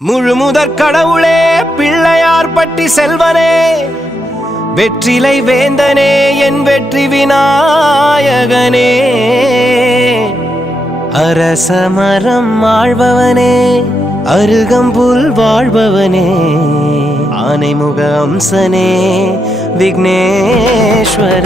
முழுமுதற் கடவுளே பிள்ளையார் பட்டி செல்வனே வெற்றிலை வேந்தனே என் வெற்றி விநாயகனே அரசமரம் ஆழ்பவனே அருகம்புல் வாழ்பவனே ஆனைமுக அம்சனே விக்னேஸ்வரனே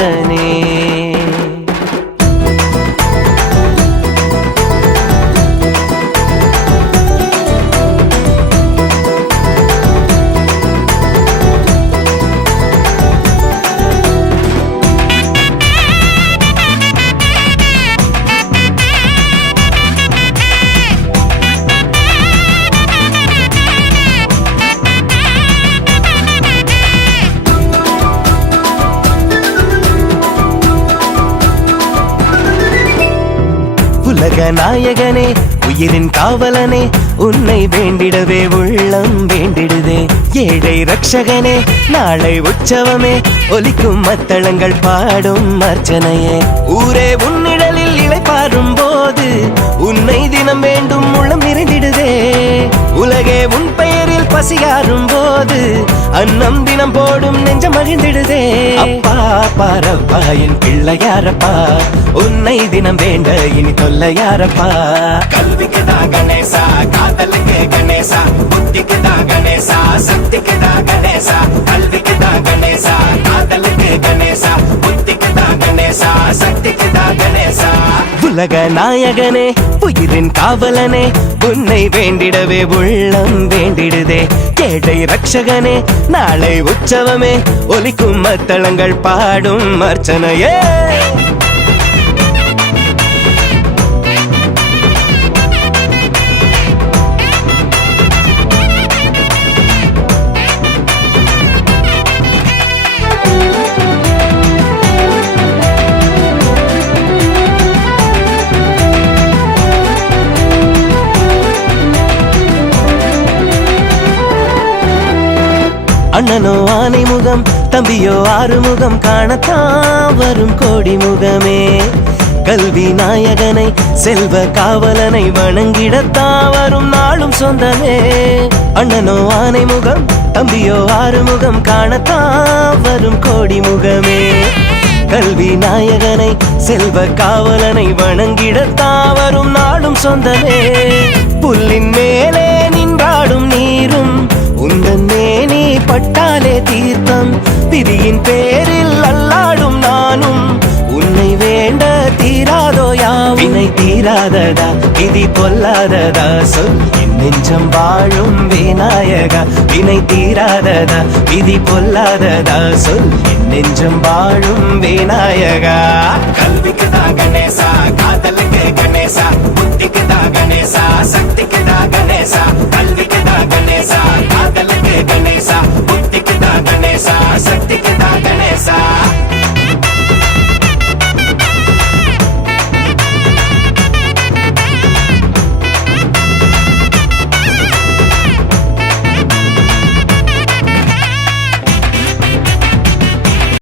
உலக நாயகனே உயிரின் காவலனே உன்னை வேண்டிடவே உள்ளம் வேண்டிடுதே ஏழை ரட்சகனே நாளை உற்சவமே ஒலிக்கும் மத்தளங்கள் பாடும் அர்ச்சனையே ஊரே உன்னிடலில் இளைப்பாரும் போது உன்னை தினம் வேண்டும் உள்ளம் நிறைந்திடுதே உலகே உன் பெயரில் பசியாரும் போது அன்னம் தினம் போடும் நெஞ்சம் மகிழ்ந்திடுதே அப்பா பாரப்பா என் பிள்ளையாரப்பா உன்னை தினம் வேண்ட இனி தொல்லையாரப்பா கல்விக்குதா கணேசா காதலுக்கு கணேசா புத்திக்குதா கணேசா சக்திக்குதா கணேசா கல்விக்குதா கணேசா காதலுக்கு கணேசா புத்திக்குதா கணேசா சக்திக்குதா கணேசா உலக நாயகனே உயிரின் காவலனே உன்னை வேண்டிடவே உள்ளம் வேண்டிடுதே ஏழை ரட்சகனே நாளை உற்சவமே ஒலிக்கும் மத்தளங்கள் பாடும் அர்ச்சனையே அண்ணனோ ஆனை முகம் தம்பியோ ஆறுமுகம் காணத்தான் வரும் கோடி முகமே கல்வி நாயகனை செல்வ காவலனை வணங்கிடத்தான் வரும் நாளும் சொந்தமே அண்ணனோ ஆனை முகம் தம்பியோ ஆறுமுகம் காணத்தான் வரும் கோடி முகமே கல்வி நாயகனை செல்வ காவலனை வணங்கிடத்தான் வரும் நாளும் சொந்தமே புல்லின் மேலே நின்றாடும் நீரும் உந்தன் மேனி பட்டாலே தீர்த்தம் விதியின் பேரில் அல்லாடும் நானும் உன்னை வேண்ட தீராதோ யாவினை தீராததா விதி பொல்லாததா சொல் என் நெஞ்சம் வாழும் விநாயகா வினை தீராததா விதி பொல்லாததா சொல் என் நெஞ்சம் வாழும் விநாயகா